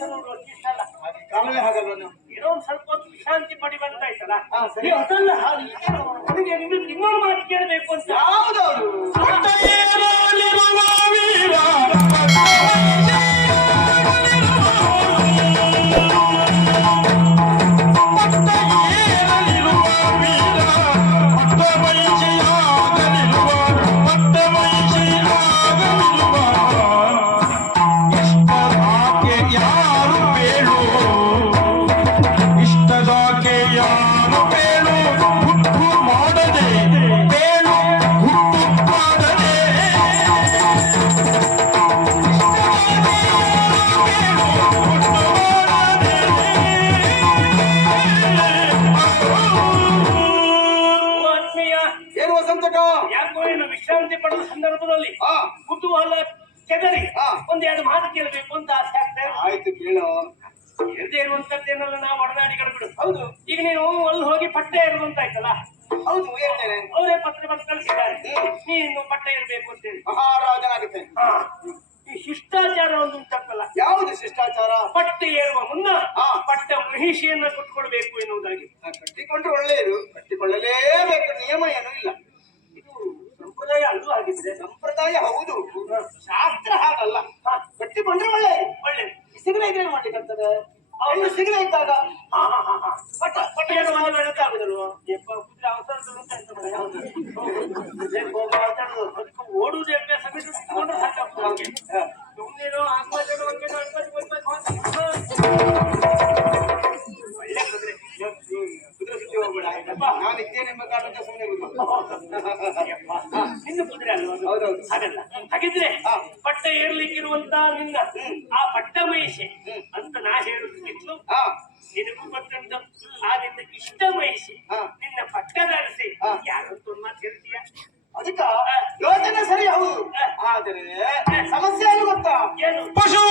ಕೆಲಸ ನೋಡುವಷ್ಟು ಇಷ್ಟ ಅಲ್ಲ. ಕಾಲವೇ ಹಾಗಲ್ವ ನೀವು? ಏನೋ ಒಂದು ಸ್ವಲ್ಪ ಹೊತ್ತು ವಿಶ್ರಾಂತಿ ಪಡಿ ಬಂದಾಯ್ತಲ್ಲ. ಸರಿ. ನೀವು ಅದಲ್ಲ ಹಾಗೆ ನನಗೆ ಇನ್ನೊಂದು ಮಾತು ಕೇಳಬೇಕು ಅಂತ. ಯಾವ್ದವ್ರು? ಯಾಕೋ ಏನು ವಿಶ್ರಾಂತಿ ಪಡೆದ ಸಂದರ್ಭದಲ್ಲಿ ಕುತೂಹಲ ಕೆದರಿ ಒಂದೆರಡು ಮಾತು ಕೇಳಬೇಕು ಅಂತ ಆಸೆ ಆಗ್ತಾ ಇದೆ. ಆಯ್ತು, ಕೇಳೋ. ಇರದೇ ಇರುವಂತದ್ದೇನಲ್ಲ ನಾವು ಒಡನಾಡಿಗಳು ಬಿಡು. ಹೌದು, ಈಗ ನೀನು ಅಲ್ಲಿ ಹೋಗಿ ಪಟ್ಟೆ ಇರುವಂತಾಯ್ತಲ್ಲ. ಹೌದು, ಹೇಳ್ತೇನೆ. ಅವರೇ ಪತ್ರ ಬರೆದು ಕಳಿಸಿದ್ದಾರೆ, ನೀನು ಪಟ್ಟೆ ಇರಬೇಕು ಅಂತೇಳಿ. ಮಹಾರಾಜನಾಗುತ್ತೇನೆ. ಈ ಶಿಷ್ಟಾಚಾರ ಒಂದು ಉಂಟಲ್ಲ. ಯಾವುದು ಶಿಷ್ಟಾಚಾರ? ಪಟ್ಟೆ ಏರುವ ಮುನ್ನ ಪಟ್ಟ ಮಹಿಷಿಯನ್ನ ಕೊಟ್ಕೊಳ್ಬೇಕು ಎನ್ನುವುದಾಗಿ. ಕಟ್ಟಿಕೊಂಡ್ರೆ ಒಳ್ಳೆಯದು, ಕಟ್ಟಿಕೊಳ್ಳಲೇಬೇಕು, ನಿಯಮ ಏನೂ ಇಲ್ಲ. ಸಂಪ್ರದಾಯ ಅಲ್ಲೂ ಆಗಿದ್ರೆ. ಸಂಪ್ರದಾಯ ಹೌದು, ಶಾಸ್ತ್ರ ಹಾಗಲ್ಲ. ಕಟ್ಟಿಕೊಂಡ್ರೆ ಒಳ್ಳೆಯದು. ಸಿಗದೆ ಇದ್ರೆ ಏನ್ ಮಾಡ್ಲಿಕ್ಕಂತದೆ? ಅವನು ಸಿಗದೆ ಇದ್ದಾಗ ಪಟ್ಟೆಯನ್ನು ಆಗುದಲ್ವ? ಓಡುವುದು ಅಭ್ಯಾಸ ಬಿಟ್ಟು ಸಾಕಾಗ್ತದೆ. ಸುಮ್ಮನೇನೋ ಒಳ್ಳೆ ಕುದುರೆ ಸುದ್ದಿ ಹೋಗ್ಬೇಡ. ನಾನು ಇದ್ದೇನೆಂಬ ಕಾರಣಕ್ಕೆ ಸುಮ್ಮನೆ ನಿನ್ನ ಕುದುರೆ ಅಲ್ವಾ? ಹೌದೌದು. ಹಾಗಲ್ಲ. ಹಾಗಿದ್ರೆ ಪಟ್ಟ ಏರ್ಲಿಕ್ಕಿರುವಂತ ನಿನ್ನ ಆ ಪಟ್ಟ ಮಹಿಷೆ ಅಂತ ನಾ ಹೇಳುತ್ತಿತ್ತು. ನಿನಗೂ ಗೊತ್ತುಂಟು, ಆ ನಿನ್ನ ಇಷ್ಟ ಮಹಿಷೆ ನಿನ್ನ ಪಟ್ಟ ಧರಿಸಿ ಯಾರಂತ ಮಾತು ಹೇಳ್ತೀಯ? ಅದಕ್ಕ ಯೋಚನೆ ಸರಿ ಹೌದು, ಆದರೆ ಸಮಸ್ಯೆ ಏನು ಗೊತ್ತಾ? ಏನು? ಪಶು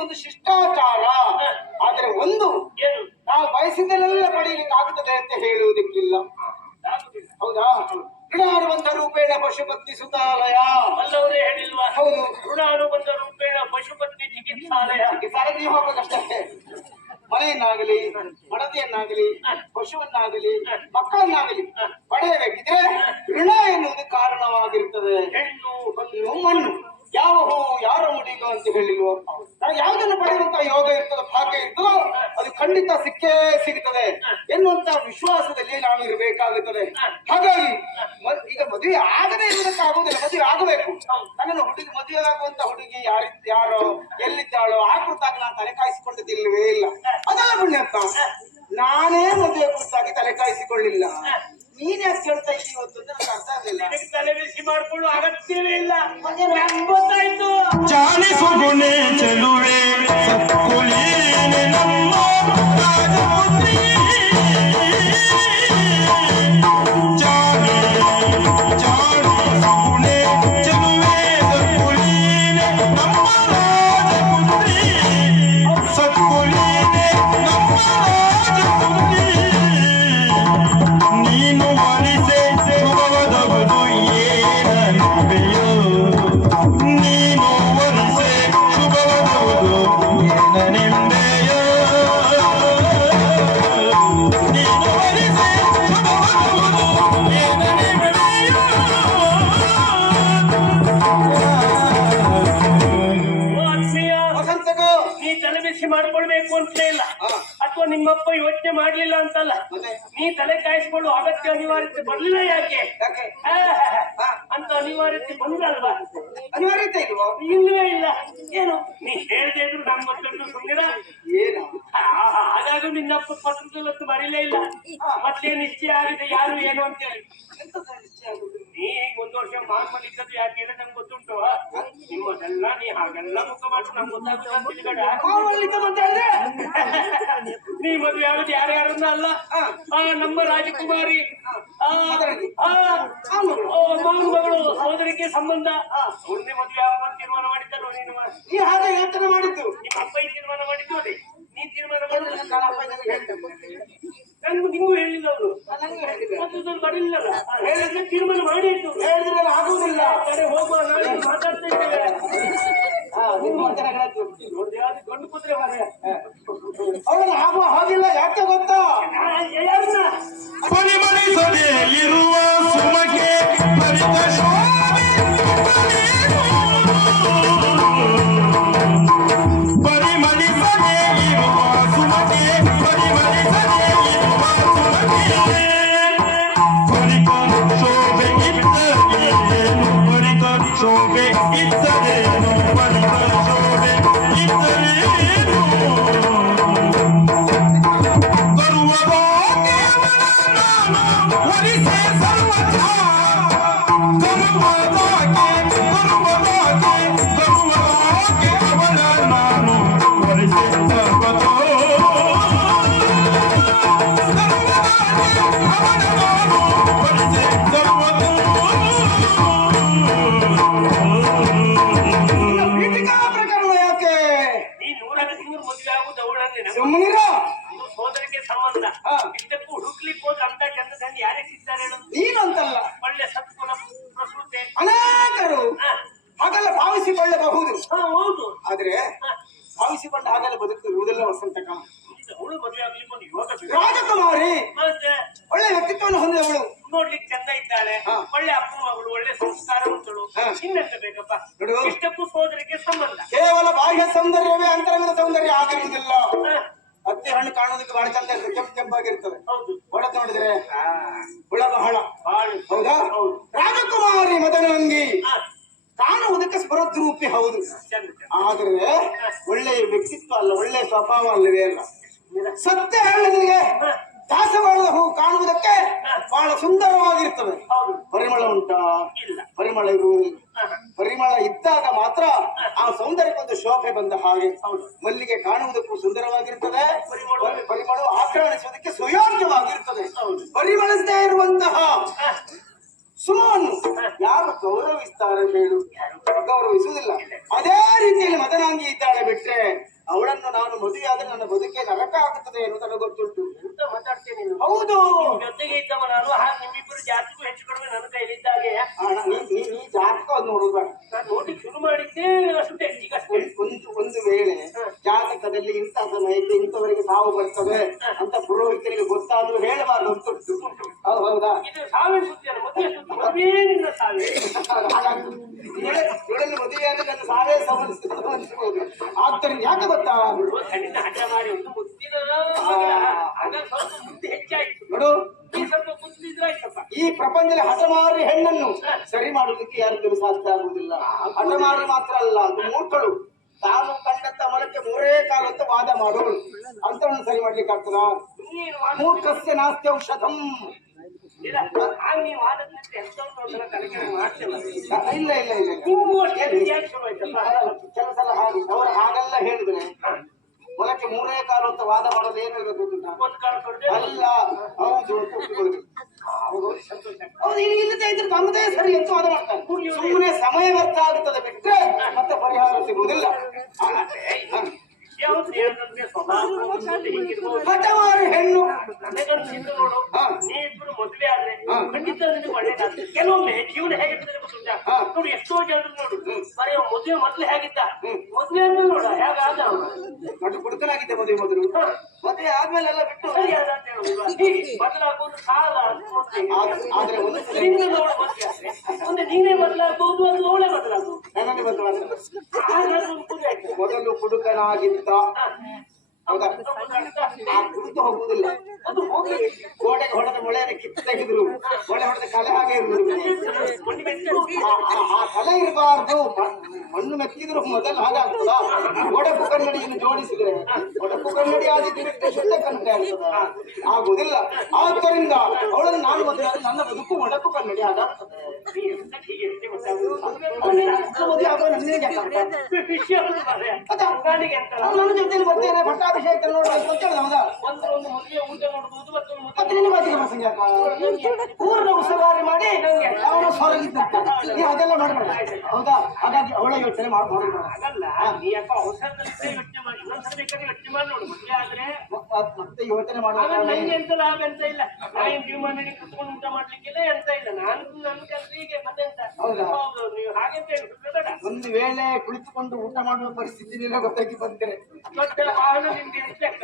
ಒಂದು ಶಿಷ್ಟಾಚಾರ. ಆದರೆ ಒಂದು ನಾವು ಬಯಸಿದೆಲ್ಲ ಪಡೆಯಲಿಕ್ಕೆ ಆಗುತ್ತದೆ ಅಂತ ಹೇಳುವುದಕ್ಕಿಲ್ಲ. ಹೌದಾ? ಋಣಾನುಬಂಧ ರೂಪೇಣ ಪಶುಪತಿ ಸುತಾಲಯ ಅಲ್ಲವರೇ ಹೇಳಿಲ್ವಾ? ಹೌದು. ಋಣಾನುಬಂಧ ರೂಪೇಣ ಪಶುಪತಿ ಚಿಕಿತ್ಸಾಲಯ. ನೀವು ಹೋಗ್ಬೇಕಷ್ಟೇ. ಮನೆಯನ್ನಾಗಲಿ, ಮಡದಿಯನ್ನಾಗಲಿ, ಪಶುವನ್ನಾಗಲಿ, ಮಕ್ಕಳನ್ನಾಗಲಿ ಪಡೆಯಬೇಕಿದ್ರೆ ಋಣ ಎನ್ನುವುದು ಕಾರಣವಾಗಿರುತ್ತದೆ. ಹೆಣ್ಣು ಮಣ್ಣು ಯಾವ ಹೂ ಯಾರ ಮುಡಿಗೋ ಅಂತ ಹೇಳಿಲ್ವೋ? ನಾವು ಯಾವುದನ್ನು ಪಡೆಯುವಂತ ಯೋಗ ಇರ್ತದೋ, ಭಾಗ್ಯ ಇರ್ತದೋ ಅದು ಖಂಡಿತ ಸಿಕ್ಕೇ ಸಿಗುತ್ತದೆ ಎನ್ನುವಂತ ವಿಶ್ವಾಸದಲ್ಲಿ ನಾವು ಇರಬೇಕಾಗುತ್ತದೆ. ಹಾಗಾಗಿ ಈಗ ಮದುವೆ ಆಗದೆ ಇರುವುದಕ್ಕಾಗುವುದಿಲ್ಲ, ಮದುವೆ ಆಗಬೇಕು. ನನ್ನನ್ನು ಮದುವೆ ಆಗುವಂತ ಹುಡುಗಿ ಯಾರೋ ಎಲ್ಲಿದ್ದಾಳೋ ಆ ಕುರಿತಾಗಿ ನಾನು ತಲೆ ಕಾಯಿಸಿಕೊಂಡಿದ್ದಿಲ್ಲವೇ ಇಲ್ಲ. ಅದೆಲ್ಲ ಪುಣ್ಯ ಅಂತ ನಾನೇ ಮದುವೆ ಕುರಿತಾಗಿ ತಲೆ ಕಾಯಿಸಿಕೊಳ್ಳಿಲ್ಲ. ನೀನ್ ಯಾಕೆ ಕೇಳ್ತಾ ಇದ್ದೀವಿ ಇವತ್ತು ಅಂತ ನನಗೆ ಅರ್ಥ ಆಗಲಿಲ್ಲ. ತಲೆ ಬಿಸಿ ಮಾಡಿಕೊಳ್ಳುವ ಅಗತ್ಯವೇ ಇಲ್ಲ, ಗೊತ್ತಾಯ್ತು. ಜಾಣಿಸುಗುಣೆ ಚೆಲುವೆ ಸತ್ಕುಲೀನೆ ನಮ್ಮ ರಾಜಪುತ್ರಿ. ಜಾಣಿಸುಗುಣೆ ಚೆಲುವೆ ಸತ್ಕುಲೀನೆ ನಮ್ಮ ರಾಜಪುತ್ರಿ. ಸತ್ಕುಲೀನೆ ನಮ್ಮ ರಾಜಪುತ್ರಿ. ನೀನು ಒಲಿಸೆ ಶುಭವದವನು ಏನನ್ನುವೆಯೋ. ನೀನು ಒಲಿಸೆ ಶುಭವದವನು ಏನನೆಂಬೆಯೋ. ನೀನು ಒಲಿಸೆ ಶುಭವದವನು ಏನನೆಂಬೆಯೋ. ವಸಂತಕ ನೀ ತಲೆ ಬಿಸಿ ಮಾಡ್ಕೊಳ್ಬೇಕು ಅಂತಲೇ ಇಲ್ಲ, ಅಥವಾ ನಿಮ್ಮಪ್ಪ ಯೋಚನೆ ಮಾಡ್ಲಿಲ್ಲ ಅಂತಲ್ಲ, ಮತ್ತೆ ನೀ ತಲೆ ಕಾಯಿಸ್ಕೊಳ್ಳೋ ಅಗತ್ಯ ಅನಿವಾರ್ಯತೆ ಬರ್ಲಿಲ್ಲ ಯಾಕೆ ಯಾಕೆ ಅಂತ ಅನಿವಾರ್ಯತೆ ಬಂದಲ್ವಾ? ಅನಿವಾರ್ಯತೆ ಇಲ್ವೋ? ಇಲ್ಲವೇ ಇಲ್ಲ. ಏನು ನೀ ಹೇಳ್ದೆ ಇದ್ರು ನಮ್ ಮಕ್ಕಳು ಸುಮ್ಮನಿರ. ಏನು ಹಾಗಾಗಿ ನಿನ್ನಪ್ಪ ಪತ್ರದಲ್ಲಂತೂ ಬರೀಲೇ ಇಲ್ಲ. ಮತ್ತೆ ನಿಶ್ಚಯ ಆಗಿದೆ ಯಾರು ಏನು ಅಂತೇಳಿ. ನೀ ಒಂದು ವರ್ಷ ಮಾರ್ಮಲ್ ಇದ್ದದ್ದು ಯಾಕೆ ನಂಗೆ ಗೊತ್ತುಂಟು. ನಿಮ್ಮದೆಲ್ಲ ನೀ ಹಾಗೆಲ್ಲ ಮುಖ ಮಾಡಿ ನಮ್ಗೆ ಗೊತ್ತಾಗುತ್ತಿಲ್ಲ. ನೀ ಮದುವೆ ಆಗುದು ಯಾರ್ಯಾರನ್ನ ಅಲ್ಲ, ನಮ್ಮ ರಾಜಕುಮಾರಿ ಮಗಳು ಸೋದರಿಗೆ ಸಂಬಂಧ. ಅವ್ರನ್ನೇ ಮದುವೆ ಆಗುವ ತೀರ್ಮಾನ ಮಾಡಿದ್ದಲ್ಲ ನೀನು. ನೀ ಹಾಗೆ ಯೋಚನೆ ಮಾಡಿದ್ದು ನಿಮ್ಮ ಅಪ್ಪ ಈ ತೀರ್ಮಾನ ಮಾಡಿದ್ದು ಅದೇ ನೀ ತೀರ್ಮಾನ ಮಾಡಿದ್ದು ನಿಂಗೂ ಹೇಳಿಲ್ಲ ಅವರು ಮತ್ತೊಂದು ಬರಲಿಲ್ಲಲ್ಲ. ಹೇಳಿದ್ರೆ ತೀರ್ಮಾನ ಮಾಡಿ ಇತ್ತು. ಹೇಳಿದ್ರೆ ಆಗುವುದಿಲ್ಲ. ಕಡೆ ಹೋಗುವ ನಾಳೆ ಮಾತಾಡ್ತಾ ಇದ್ದೇವೆ. ನೋಡಿ ಯಾವ್ದು ಗಂಡು ಕುದುರೆ ಮಾರ್ರೆ. ಅವಳು ಆಗುವ ಹಾಗಿಲ್ಲ. ಯಾಕೆ ಗೊತ್ತಾ? ಯಾರನ್ನ ಪರಿಮಳಿಸದೆ ಇರುವ ಸುಮಗೆ ಪರಿತ ಶೋಭೆ ಪರಿಮಳಿಸದೆ ಇರುವ ಸುಮಗೆ ಪರಿಮಳಿಸದೆ ಇರುವ ಸುಮಗೆ ಪರಿಕ ಶೋಭೆ ಇದ್ದರೇನು ಪರಿಕ ಶೋಭೆ ಇದ್ದರೇನು ಪರಿಕ ಶೋಭೆ ಇದ್ದರೇನು ಪೀಠಿಕಾ ಪ್ರಕರಣ ಯಾಕೆ? ನೀ 100 ತಿಂಗಳು ಮದುವೆ ಆಗುದು ಅವಳನ್ನೇ. ಸುಮ್ಮನಿರ. ಇದು ಸೋದರಿಗೆ ಸಂಬಂಧ. ಹಾ. ಇಷ್ಟಕ್ಕೂ ಹುಡುಕ್ಲಿಕ್ಕೆ ಹೋದ್ರೆ ಅಂತ ಚಂದ ಚಂದ ಯಾರೇ ಸಿಗ್ತಾರೆ ಹೇಳು? ನೀನಂತಲ್ಲ, ಒಳ್ಳೆ ಸತ್ಗುಣ ಪ್ರಸ್ತುತೆ ಅನೇಕರು ಹಾಗೆಲ್ಲ ಭಾವಿಸಿಕೊಳ್ಳಬಹುದು. ಹೌದು. ಆದ್ರೆ ಭಾವಿಸಿಕೊಂಡ ಹಾಗೆಲ್ಲ ಬದುಕುವುದಿಲ್ಲ ವಸಂತ ಕಾಲ. ಅವಳು ಮದುವೆ ಆಗ್ಲಿಕ್ಕೆ ಒಂದು ಯೋಗ ಬೇಕು. ರಾಜಕುಮಾರಿ ಮತ್ತೆ ಒಳ್ಳೆ ವ್ಯಕ್ತಿತ್ವವನ್ನು ಹೊಂದಿದವಳು, ನೋಡ್ಲಿಕ್ಕೆ ಚಂದ ಇದ್ದಾಳೆ, ಹಾ. ಒಳ್ಳೆ ಅಪ್ಪ ಮಗಳು, ಒಳ್ಳೆ ಸಂಸ್ಕಾರ ಉಂಟಳು. ಹಾ. ಇನ್ನೆಂತ ಬೇಕಪ್ಪ? ನೋಡು. ಇಷ್ಟಕ್ಕೂ ಸೋದರಿಗೆ ಸಂಬಂಧ. ಕೇವಲ ಬಾಹ್ಯ ಸೌಂದರ್ಯವೇ ಅಂತರಂಗದ ಸೌಂದರ್ಯ ಆಗಿರುವುದಿಲ್ಲ. ಹಾ. ಹತ್ತಿ ಹಣ್ಣು ಕಾಣೋದಕ್ಕೆ ಬಹಳ ಚಂದ ಇರ್ತದೆ, ಕೆಂಪು ಕೆಂಪಾಗಿರ್ತದೆ. ಹೌದು. ಹೊಡೆದು ನೋಡಿದ್ರೆ ಹುಳ ಬಹಳ. ಬಾಳು. ಹೌದಾ? ಹೌದು. ರಾಜಕುಮಾರಿ ಮದನಂಗಿ ಹಾ. ಕಾಣುವುದಕ್ಕೆ ಸ್ಪರದ್ರೂಪಿ ಹೌದು. ಚಂದ ಚಂದ. ಆದ್ರೆ ಒಳ್ಳೆಯ ವ್ಯಕ್ತಿತ್ವ ಅಲ್ಲ, ಒಳ್ಳೆಯ ಸ್ವಭಾವ ಅಲ್ಲವೇ ಅಲ್ಲ. ಸತ್ಯ ಹೇಳಿದ್ರೆ ದಾಸವಾಳದ ಹೂ ಕಾಣುವುದಕ್ಕೆ ಬಹಳ ಸುಂದರವಾಗಿರ್ತದೆ. ಹೌದು. ಪರಿಮಳ ಉಂಟಾ? ಇಲ್ಲ. ಪರಿಮಳ ಇರುವುದಿಲ್ಲ. ಹಾ. ಪರಿಮಳ ಇದ್ದಾಗ ಮಾತ್ರ ಆ ಸೌಂದರ್ಯಕ್ಕೊಂದು ಶೋಭೆ ಬಂದ ಹಾಗೆ. ಹೌದು. ಮಲ್ಲಿಗೆ ಕಾಣುವುದಕ್ಕೂ ಸುಂದರವಾಗಿರ್ತದೆ, ಪರಿಮಳ. ಪರಿಮಳವು ಆಕ್ರಮಿಸುವುದಕ್ಕೆ ಸುಯೋಗ್ಯವಾಗಿರ್ತದೆ. ಹೌದು. ಪರಿಮಳಿಸದೇ ಇರುವಂತಹ ಸುಮವನ್ನು ಯಾರು ಗೌರವಿಸ್ತಾರೆ ಹೇಳು? ಗೌರವಿಸುವುದಿಲ್ಲ. ಅದೇ ರೀತಿಯಲ್ಲಿ ಮದನಾಂಗಿ ಇದ್ದಾಳೆ ಬಿಟ್ರೆ ಅವಳನ್ನು ನಾನು ಮದುವೆ ಆದ್ರೆ ನನ್ನ ಬದುಕೆ ನರಕ ಆಗುತ್ತದೆ ಎನ್ನುವುದನ್ನು ಗೊತ್ತುಂಟು. ಎಂತ ಮಾತಾಡ್ತೇನೆ ನೀನು? ಹೌದು. ಜೊತೆಗೆ ಇದ್ದವ ನಾನು. ಹಾಗೆ ನಿಮ್ಮಿಬ್ಬರು ಜಾತಿಗೂ ಹೆಚ್ಚು ಕಡಿಮೆ ನನ್ನ ಕೈಲಿದ್ದಾಗೆ. ನೀ ಜಾತಕವನ್ನು ನೋಡುದು ಬೇಡ. ನಾನು ನೋಡ್ಲಿಕ್ಕೆ ಶುರು ಮಾಡಿದ್ದೆ ಅಷ್ಟೇ, ಈಗ ಅಷ್ಟೇ. ಒಂದು ವೇಳೆ ಜಾತಕದಲ್ಲಿ ಇಂಥ ಸಮಯಕ್ಕೆ ಇಂಥವರಿಗೆ ಸಾವು ಬರ್ತದೆ ಅಂತ ಪುರೋಹಿತರಿಗೆ ಗೊತ್ತಾದ್ರೂ ಹೇಳಬಾರ್ದು ಅಂತುಂಟು. ಹೌದಾ? ಇದು ಸಾವಿನ ಸುದ್ದಿ ಅಲ್ಲ, ಮದುವೆ ಸುದ್ದಿ. ಮದುವೆ ನಿನ್ನ ಸಾವಿರ. ಇವಳಲ್ಲಿ ಮದುವೆ ಆದ್ರೆ ನನ್ನ ಸಾವೇ ಸಮಸ್ಯೆ. ಆದ್ದರಿಂದ ಯಾಕೆ ಗೊತ್ತಾ? ಸಣ್ಣ ಹಠ ಮಾಡಿ ಒಂದು ಮುದ್ದಿನ ಆಗ ಸ್ವಲ್ಪ ಬುದ್ಧಿ ಹೆಚ್ಚಾಯ್ತು. ನೋಡು, ಈ ಸ್ವಲ್ಪ ಬುದ್ಧಿ ಇದ್ರೆ ಆಯ್ತಪ್ಪ. ಈ ಪ್ರಪಂಚದಲ್ಲಿ ಹಠಮಾರಿ ಹೆಣ್ಣನ್ನು ಸರಿ ಮಾಡುವುದಕ್ಕೆ ಯಾರಿಗೂ ಸಾಧ್ಯ ಆಗುವುದಿಲ್ಲ. ಹಠಮಾರಿ ಮಾತ್ರ ಅಲ್ಲ, ಅದು ಮೂರ್ಖಳು. ತಾನು ಕಂಡಂತ ಮಲಕ್ಕೆ 3 ಕಾಲು ಅಂತ ವಾದ ಮಾಡೋಳು. ಅಂತವನ್ನ ಸರಿ ಮಾಡ್ಲಿಕ್ಕೆ ಆಗ್ತದಾ? ನೀನು ಮೂರ್ಖಸ್ಯ ನಾಸ್ತಿ ಔಷಧಂ. ಇಲ್ಲ, ಆಗ ನೀವು ಆದದ್ನಂತೆ ಎಂತ ತಲೆಗೆ ಮಾಡ್ತೇವೆ. ಇಲ್ಲ ಇಲ್ಲ ಇಲ್ಲ, ನಿಮ್ಗೂ ಅಷ್ಟೇ ಯಾಕೆ ಶುರು ಆಯ್ತಲ್ಲ? ಕೆಲವು ಸಲ ಹಾಗೆ ಅವರು ಹಾಗೆಲ್ಲ ಹೇಳಿದ್ರೆ ಮೊಲಕ್ಕೆ 3 ಕಾಲು ಅಂತ ವಾದ ಮಾಡೋದು ಏನ್ ಹೇಳ್ಬೇಕು ಗೊತ್ತುಂಟಾ? ಒಂದು ಕಾಲ ಕೊಡದೆ ಅಲ್ಲ, ಹೌದು ಅಂತ ಒಪ್ಪಿಕೊಳ್ಬೇಕು. ಹೌದು, ಇಲ್ಲದೆ ಇದ್ರೆ ತಮ್ಮದೇ ಸರಿ ಅಂತ ವಾದ ಮಾಡ್ತಾರೆ. ಸುಮ್ಮನೆ ಸಮಯ ವ್ಯರ್ಥ ಆಗುತ್ತದೆ ಬಿಟ್ರೆ ಮತ್ತೆ ಪರಿಹಾರ ಸಿಗುವುದಿಲ್ಲ. ಯಾವ್ದು ಹೇಳಿದ್ರೆ ಸ್ವಭಾವ ಹೀಗಿರ್ಬೋದು. ಹಠಮಾರಿ ಹೆಣ್ಣು ನನಗನ್ಸಿದ್ದು ನೋಡು, ನೀ ಇಬ್ಬರು ಮದುವೆ ಆದ್ರೆ ಖಂಡಿತ ನಿನಗೆ ಒಳ್ಳೇದಾಗ್ತದೆ. ಕೆಲವೊಮ್ಮೆ ಜೀವನ ಹೇಗಿರ್ತದೆ ಗೊತ್ತುಂಟಾ? ನೋಡು, ಎಷ್ಟೋ ಜನರು ನೋಡು ಬರೀ ಮದುವೆ ಮೊದ್ಲು ಹೇಗಿದ್ದ, ಮದುವೆ ಅಂದ್ರೆ ನೋಡ ಹೇಗಾದ ನಟು ಕುಡುಕನಾಗಿದ್ದೆ ಮದುವೆ ಮೊದಲು. ಮದುವೆ ಆದ್ಮೇಲೆ ಎಲ್ಲ ಬಿಟ್ಟು ಸರಿಯಾದ ಅಂತ ಹೇಳುದಿಲ್ವಾ? ಹೀಗೆ ಬದಲಾಗುವುದು ಕಾಲ ಅಂತ ನೋಡ್ತೇನೆ. ಆದ್ರೆ ಒಂದು ಸಲ ನಿನ್ನ ನೋಡು ಮದುವೆ ಆದ್ರೆ ಮುಂದೆ ನೀನೇ ಬದಲಾಗಬಹುದು ಅಥವಾ ಅವಳೇ ಬದಲಾಗಬಹುದು. ನನ್ನನ್ನೇ ಬದಲಾವಣೆ. ಹಾಗಾದ್ರೆ ಒಂದು ಕುರಿ ಆಯ್ತು. ಮೊದಲು ಹುಡುಗನಾಗಿದ್ದ ಹೌದಾ ಆ ಗುರುತು ಹೋಗುವುದಿಲ್ಲ. ಅದು ಹೋಗಿ ಗೋಡೆಗೆ ಹೊಡೆದ ಮೊಳೆಯನ್ನು ಕಿತ್ತು ತೆಗೆದ್ರು ಮೊಳೆ ಹೊಡೆದ ಕಲೆ ಹಾಗೆ ಇರುವುದು. ಆ ಕಲೆ ಇರಬಾರ್ದು. ಮಣ್ಣು ಮೆತ್ತಿದ್ರು ಮೊದಲು ಹಾಗಾಗ್ತದ. ಒಡಪು ಕನ್ನಡಿಯನ್ನು ಜೋಡಿಸಿದ್ರೆ ಒಡಪು ಕನ್ನಡಿ ಆದಿದ್ದು ಶುದ್ಧ ಕನ್ನಡಿ ಆಗ್ತದ ಆಗುವುದಿಲ್ಲ. ಆದ್ದರಿಂದ ಅವಳನ್ನು ನಾನು ಮದುವೆ ನನ್ನ ಬದುಕು ಒಡಪು ಕನ್ನಡಿ ಹಾಗಾಗ್ತದೆ. ಮದುವೆ ಆಗುವ ನನಗೆ ವಿಷಯ ಒಂದು ಮಾರ್ರೆ. ಅದಾ? ನನಗೆ ಅಂತ ನನ್ನ ಜೊತೆಲಿ ಬರ್ತೇನೆ ಪಟ್ಟಾಭಿಷೇಕ ನೋಡುವ ಅಂತ ಹೇಳಿದ ಹೌದಾ? ಒಂದು ಮದುವೆ ಊಟ ನೋಡ್ಬೋದು ಮತ್ತೊಂದು ಮತ್ತೆ ನಿನ್ನ ಮಾತಿಗೆ ಪ್ರಸಂಗ ಪೂರ್ಣ ಉಸ್ತುವಾರಿ ಮಾಡಿ ಅವನು ಹೊರಗಿದ್ದಂತ ನೀವು ಅದೆಲ್ಲ ಮಾಡಬೇಡ ಹೌದಾ? ಹಾಗಾಗಿ ಅವಳ ಯೋಚನೆ ಮಾಡಬಾರ್ದು. ಆಗಲ್ಲ. ನೀ ಯಾಕೋ ಅವಸರದಲ್ಲಿ ಯೋಚನೆ ಮಾಡಿ ಇನ್ನೊಂದ್ಸಲ ಬೇಕಾದ್ರೆ ಯೋಚನೆ ಮಾಡಿ ನೋಡು. ಮದುವೆ ಆದ್ರೆ ಮತ್ತೆ ಯೋಚನೆ ಆಗ ಮಾಡಬೇಕು. ನಂಗೆ ಎಂತ ಲಾಭ ಎಂತ ಇಲ್ಲ. ನಾವೇನ್ ಜೀವನ ನಡಿ ಕುತ್ಕೊಂಡು ಊಟ ಮಾಡ್ಲಿಕ್ಕಿಲ್ಲ ಎಂತ ಇಲ್ಲ. ನನ್ನ ಕೆಲಸ ಹೀಗೆ ಮತ್ತೆ ಎಂತ. ಹೌದಾ? ಹೌದು, ನೀವು ಹಾಗೆಂತ ಹೇಳಿದ್ರೆ ಬೇಡ. ಒಂದು ವೇಳೆ ಕುಳಿತುಕೊಂಡು ಊಟ ಮಾಡುವ ಪರಿಸ್ಥಿತಿ ಗೊತ್ತಾಗಿ ಬಂದರೆ ಮತ್ತೆ ವಾಹನ ನಿಮ್ಗೆ ಎಂತ ಲೆಕ್ಕ?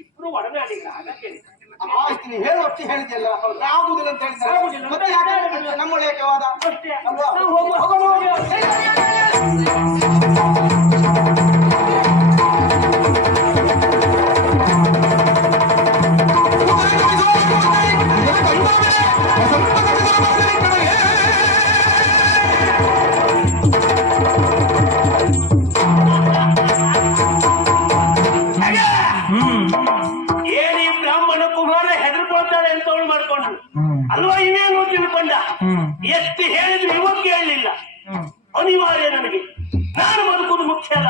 ಇಬ್ರು ಒಡನಾಡಿಲ್ಲ ಹಾಗಾಗಿ ಆಯ್ತು ನೀ ಹೇಳುವಷ್ಟು ಹೇಳಿದ್ಯಲ್ಲ ಆಗುದಿಲ್ಲ ಅಂತ ಹೇಳಿದ್ರೆ ಆಗುದಿಲ್ಲ. ಮತ್ತೆ ಯಾಕೆ ನಮ್ಮ ಲೇಖವಾದ ಅಷ್ಟೇ. ಅಲ್ವಾ? ನಾವು ಹೋಗುವ. ಏನಿ ಬ್ರಾಹ್ಮಣ ಕುಮಾರ ಹೆದರ್ಕೊಳ್ತಾಳೆ ಅಂತ ಅವಳು ಮಾಡ್ಕೊಂಡು ಅಲ್ವಾ? ಇವೇನು ತಿಳ್ಕೊಂಡ? ಎಷ್ಟು ಹೇಳಿದ್ರು ಇವತ್ತು ಕೇಳಲಿಲ್ಲ. ಅನಿವಾರ್ಯ ನನಗೆ. ನಾನು ಬದುಕುವುದು ಮುಖ್ಯ ಅಲ್ಲ.